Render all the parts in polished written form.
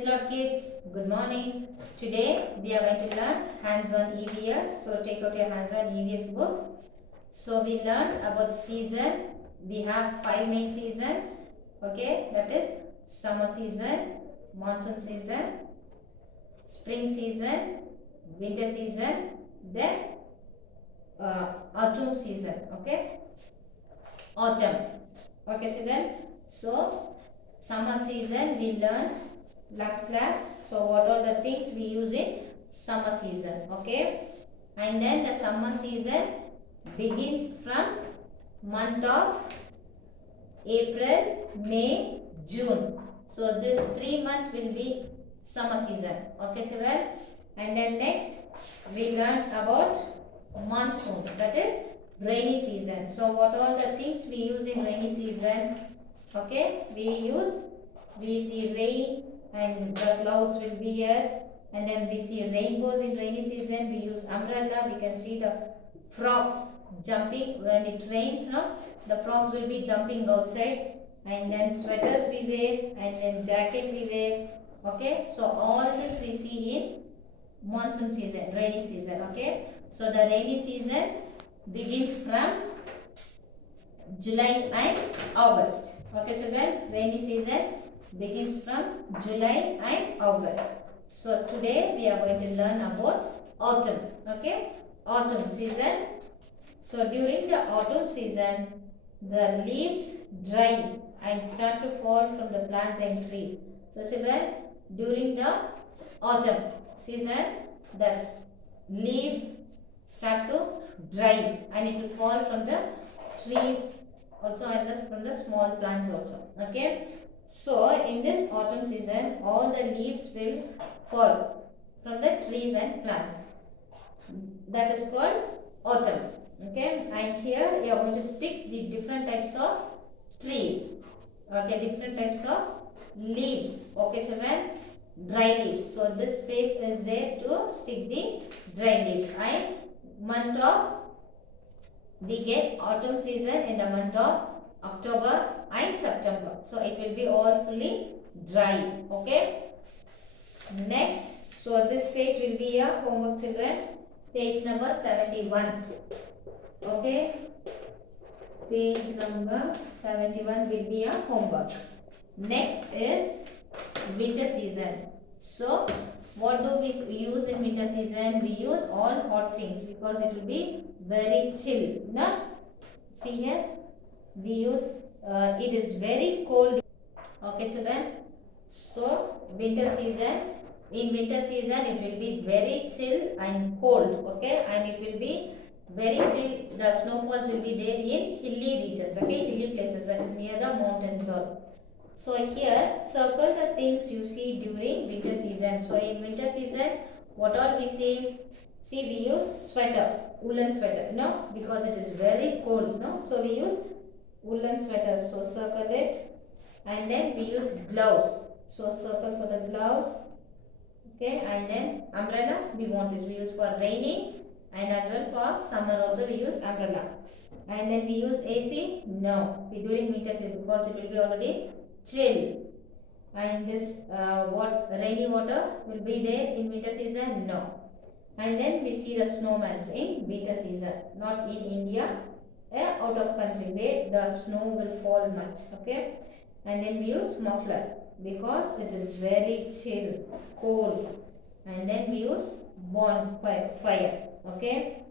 Praise Lord kids, good morning. Today we are going to learn hands-on EVS. So take out your hands-on EVS book. So we learned about season. We have 5 main seasons. Okay, that is summer season, monsoon season, spring season, winter season, then autumn season. Okay, autumn. Okay, children. So summer season we learned last class. So what are the things we use in summer season? Okay, and then the summer season begins from month of April, May, June. So this 3 months will be summer season. Okay, children. And then next we learn about monsoon, that is rainy season. So what all the things we use in rainy season? Okay, we see rain and the clouds will be here, and then we see rainbows in rainy season. We use umbrella. We can see the frogs jumping when it rains. No, the frogs will be jumping outside, and then sweaters we wear, and then jacket we wear. Okay, so all this we see in monsoon season, rainy season. Okay, so the rainy season begins from July and August. Okay, so then rainy season begins from July and August. So today we are going to learn about autumn. Okay, autumn season. So during the autumn season, the leaves dry and start to fall from the plants and trees. So children, during the autumn season, the leaves start to dry and it will fall from the trees also and from the small plants also. Okay, so in this autumn season all the leaves will fall from the trees and plants. That is called autumn. Okay, and here you are going to stick the different types of trees. Okay, different types of leaves. Okay, children, dry leaves. So this space is there to stick the dry leaves. And month of we get autumn season in the month of October and September. So it will be all fully dry. Okay. Next, so this page will be a homework, children. Page number 71. Okay. Page number 71 will be a homework. Next is winter season. So what do we use in winter season? We use all hot things because it will be very chill. No? See here, we use it is very cold. Okay, children. So winter season. In winter season, it will be very chill and cold. Okay, and it will be very chill. The snowfalls will be there in hilly regions. Okay, hilly places, that is near the mountains or. So here circle the things you see during winter season. So in winter season, what all we see? See, we use sweater, woolen sweater. No, because it is very cold. No, so we use woolen sweater. So circle it, and then we use gloves. So circle for the gloves. Okay, and then umbrella we want this. We use for raining and as well for summer also we use umbrella. And then we use AC. No, we during winter season because it will be already chill, and this what rainy water will be there in winter season. No. And then we see the snowmans in winter season, not in India, out of country where the snow will fall much. Okay, and then we use muffler because it is very chill, cold. And then we use bonfire. Okay,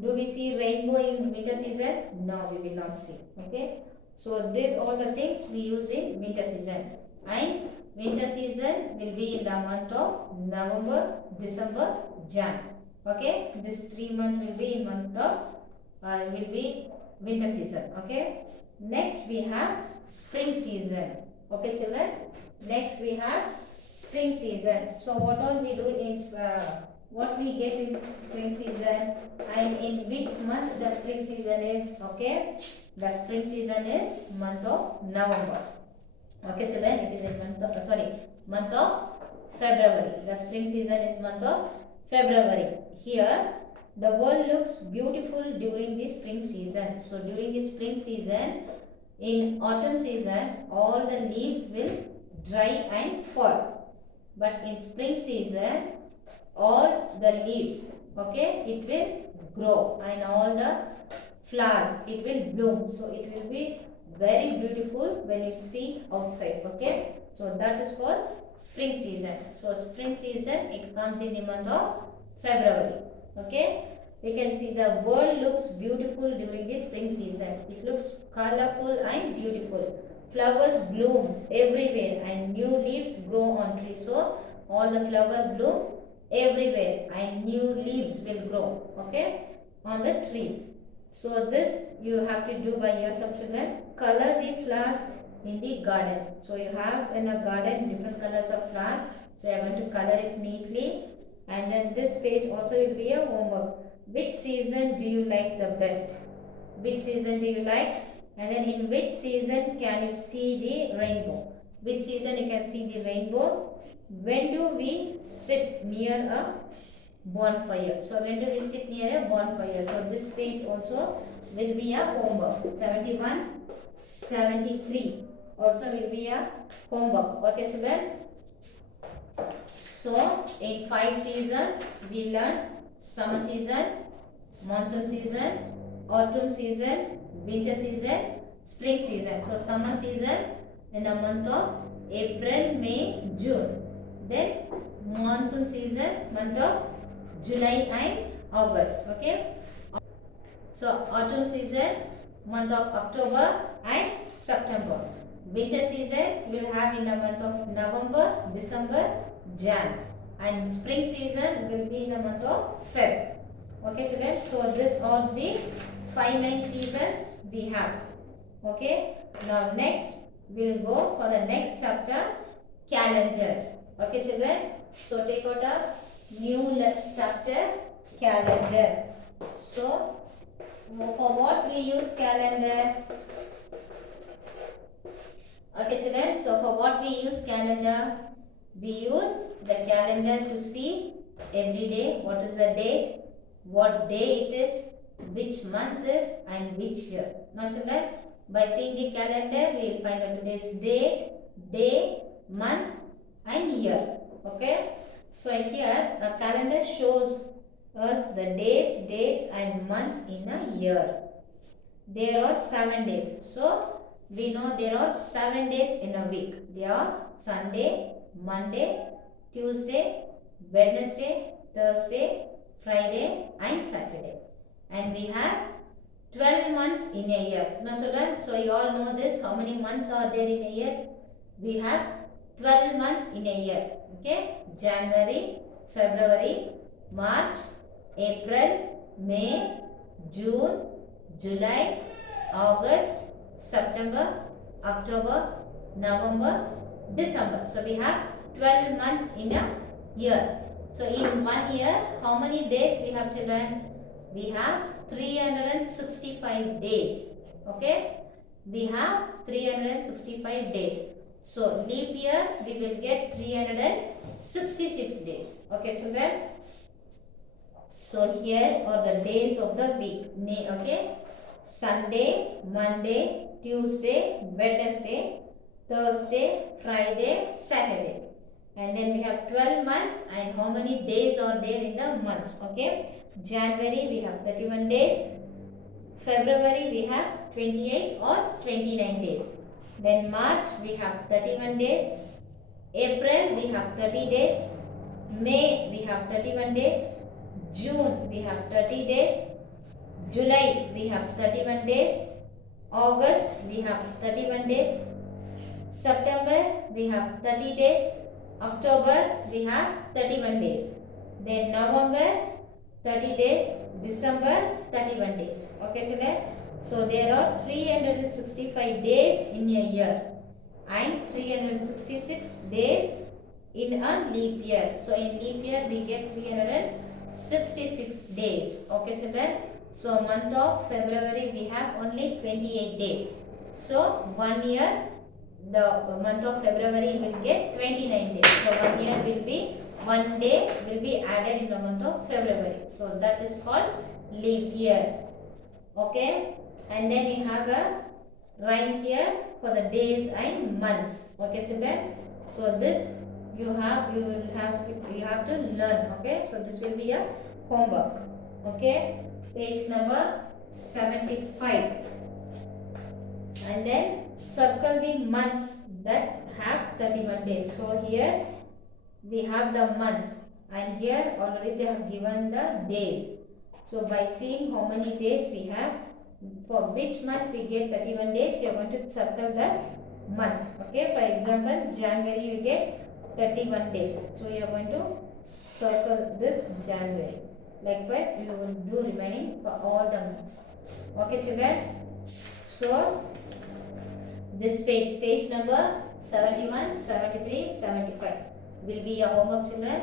do we see rainbow in winter season? No, we will not see. Okay, so these all the things we use in winter season. And winter season will be in the month of November, December, Jan. Okay, this 3 months will be in month of will be winter season. Okay, next we have spring season. Okay, children, next we have spring season. So what all we do in what we get in spring season and in which month the spring season is? Okay, the spring season is month of November. Okay, children, it is in month of February. The spring season is month of February. Here the world looks beautiful during the spring season. So during the spring season, in autumn season all the leaves will dry and fall. But in spring season, all the leaves, okay, it will grow and all the flowers, it will bloom. So it will be very beautiful when you see outside, okay. So that is called spring season. So spring season, it comes in the month of February, okay. We can see the world looks beautiful during the spring season. It looks colorful and beautiful. Flowers bloom everywhere and new leaves grow on trees. So all the flowers bloom everywhere and new leaves will grow, okay, on the trees. So this you have to do by yourself, children. Color the flowers in the garden. So you have in a garden different colors of flowers. So you are going to color it neatly. And then this page also will be a homework. Which season do you like the best? Which season do you like? And then in which season can you see the rainbow? Which season you can see the rainbow? When do we sit near a bonfire? So when do we sit near a bonfire? So this page also will be a homework. 71, 73 also will be a homework. Okay, children? So in 5 seasons we learned summer season, monsoon season, autumn season, winter season, spring season. So summer season in the month of April, May, June. Then monsoon season month of July and August. Okay. So autumn season month of October and September. Winter season you will have in the month of November, December, Jan. And spring season will be in the month of Feb. Okay, children. So this are the 5 main seasons we have. Okay. Now next we'll go for the next chapter, calendar. Okay, children. So take out a new chapter, calendar. So for what we use calendar? Okay, children. So for what we use calendar? We use the calendar to see every day what is the date, what day it is, which month is and which year. Now, children, by seeing the calendar, we will find out today's date, day, month and year. Okay. So here a calendar shows us the days, dates and months in a year. There are 7 days. So we know there are 7 days in a week. They are Sunday, Monday, Tuesday, Wednesday, Thursday, Friday and Saturday. And we have 12 months in a year. Now children, so you all know this. How many months are there in a year? We have 12 months in a year. Okay. January, February, March, April, May, June, July, August, September, October, November, December. So we have 12 months in a year. So in 1 year, how many days we have, children? We have 365 days. Okay. We have 365 days. So leap year we will get 366 days. Okay, children. So here are the days of the week. Okay. Sunday, Monday, Tuesday, Wednesday, Thursday, Friday, Saturday. And then we have 12 months and how many days are there in the months? Okay. January we have 31 days. February we have 28 or 29 days. Then March we have 31 days. April we have 30 days. May we have 31 days. June we have 30 days. July we have 31 days. August we have 31 days. September we have 30 days. October we have 31 days. Then November 30 days. December 31 days. Okay, children. So there are 365 days in a year and 366 days in a leap year. So in leap year we get 366 days. Okay, children. So month of February we have only 28 days. So 1 year the month of February will get 29 days. So 1 year will be 1 day will be added in the month of February. So that is called leap year. Okay. And then we have a rhyme here for the days and months. Okay, children. So this you have to learn. Okay, so this will be a homework. Okay, page number 75, and then circle the months that have 31 days. So here we have the months, and here already they have given the days. So by seeing how many days we have, for which month we get 31 days, you are going to circle the month. Okay, for example, January you get 31 days. So you are going to circle this January. Likewise, you will do remaining for all the months. Okay, children. So this page number 71, 73, 75 will be your homework, children.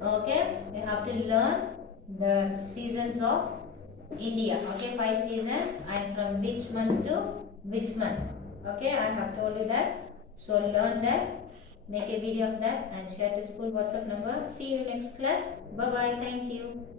Okay, you have to learn the seasons of India. Okay, 5 seasons and from which month to which month. Okay, I have told you that. So learn that, make a video of that and share to school WhatsApp number. See you next class. Bye bye. Thank you.